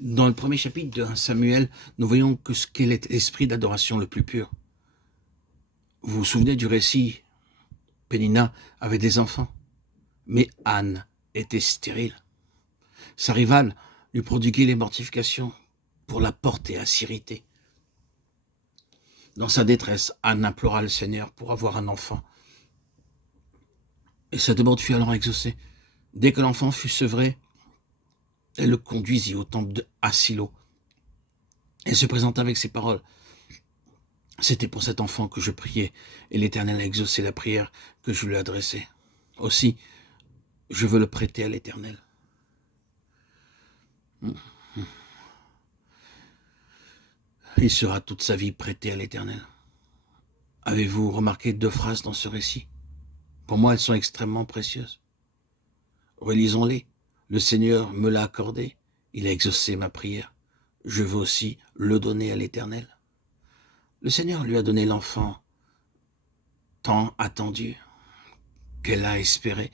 Dans le premier chapitre de 1 Samuel, nous voyons que ce qu'est l'esprit d'adoration le plus pur. Vous vous souvenez du récit? Pénina avait des enfants, mais Anne était stérile. Sa rivale lui prodiguait les mortifications pour la porter à s'irriter. Dans sa détresse, Anne implora le Seigneur pour avoir un enfant. Et sa demande fut alors exaucée. Dès que l'enfant fut sevré, elle le conduisit au temple de Assilo. Elle se présenta avec ces paroles. C'était pour cet enfant que je priais, et l'Éternel a exaucé la prière que je lui adressais. Aussi, je veux le prêter à l'Éternel. Il sera toute sa vie prêté à l'Éternel. Avez-vous remarqué 2 phrases dans ce récit? Pour moi, elles sont extrêmement précieuses. Relisons-les. Le Seigneur me l'a accordé. Il a exaucé ma prière. Je veux aussi le donner à l'Éternel. Le Seigneur lui a donné l'enfant tant attendu qu'elle a espéré,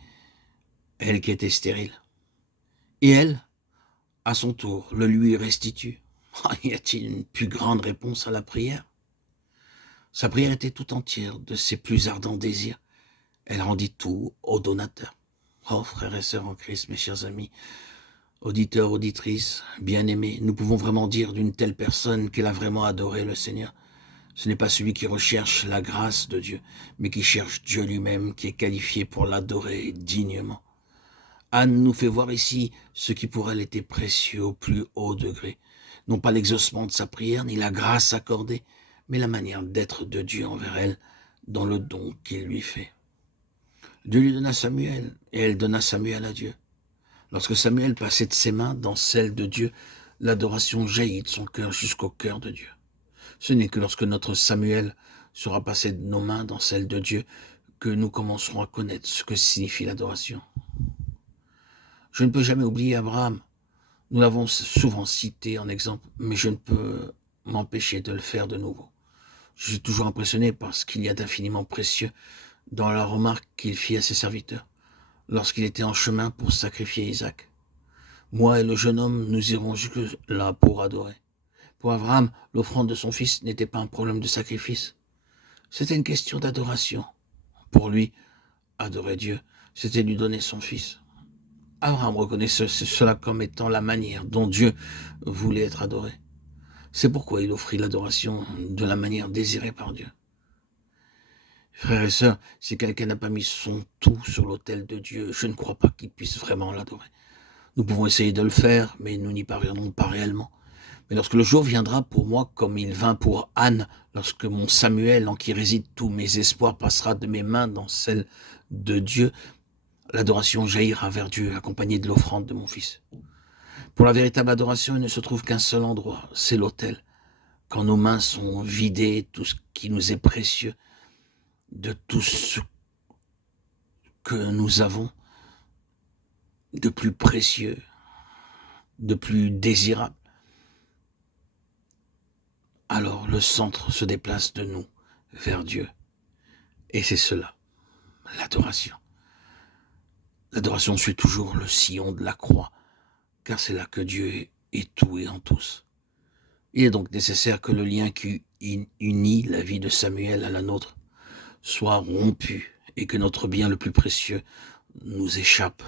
elle qui était stérile. Et elle, à son tour, le lui restitue. Y a-t-il une plus grande réponse à la prière? Sa prière était tout entière de ses plus ardents désirs. Elle rendit tout au donateur. Oh, frères et sœurs en Christ, mes chers amis, auditeurs, auditrices, bien-aimés, nous pouvons vraiment dire d'une telle personne qu'elle a vraiment adoré le Seigneur. Ce n'est pas celui qui recherche la grâce de Dieu, mais qui cherche Dieu lui-même, qui est qualifié pour l'adorer dignement. Anne nous fait voir ici ce qui pour elle était précieux au plus haut degré. Non pas l'exaucement de sa prière, ni la grâce accordée, mais la manière d'être de Dieu envers elle, dans le don qu'il lui fait. Dieu lui donna Samuel, et elle donna Samuel à Dieu. Lorsque Samuel passait de ses mains dans celles de Dieu, l'adoration jaillit de son cœur jusqu'au cœur de Dieu. Ce n'est que lorsque notre Samuel sera passé de nos mains dans celles de Dieu que nous commencerons à connaître ce que signifie l'adoration. Je ne peux jamais oublier Abraham. Nous l'avons souvent cité en exemple, mais je ne peux m'empêcher de le faire de nouveau. Je suis toujours impressionné par ce qu'il y a d'infiniment précieux dans la remarque qu'il fit à ses serviteurs, lorsqu'il était en chemin pour sacrifier Isaac. Moi et le jeune homme, nous irons jusque-là pour adorer. Pour Abraham, l'offrande de son fils n'était pas un problème de sacrifice. C'était une question d'adoration. Pour lui, adorer Dieu, c'était lui donner son fils. Abraham reconnaissait cela comme étant la manière dont Dieu voulait être adoré. C'est pourquoi il offrit l'adoration de la manière désirée par Dieu. Frères et sœurs, si quelqu'un n'a pas mis son tout sur l'autel de Dieu, je ne crois pas qu'il puisse vraiment l'adorer. Nous pouvons essayer de le faire, mais nous n'y parviendrons pas réellement. Mais lorsque le jour viendra pour moi, comme il vint pour Anne, lorsque mon Samuel, en qui résident tous mes espoirs, passera de mes mains dans celles de Dieu, l'adoration jaillira vers Dieu, accompagnée de l'offrande de mon fils. Pour la véritable adoration, il ne se trouve qu'un seul endroit, c'est l'autel. Quand nos mains sont vidées, tout ce qui nous est précieux, de tout ce que nous avons de plus précieux, de plus désirable, alors le centre se déplace de nous vers Dieu. Et c'est cela, l'adoration. L'adoration suit toujours le sillon de la croix, car c'est là que Dieu est tout et en tous. Il est donc nécessaire que le lien qui unit la vie de Samuel à la nôtre soit rompu et que notre bien le plus précieux nous échappe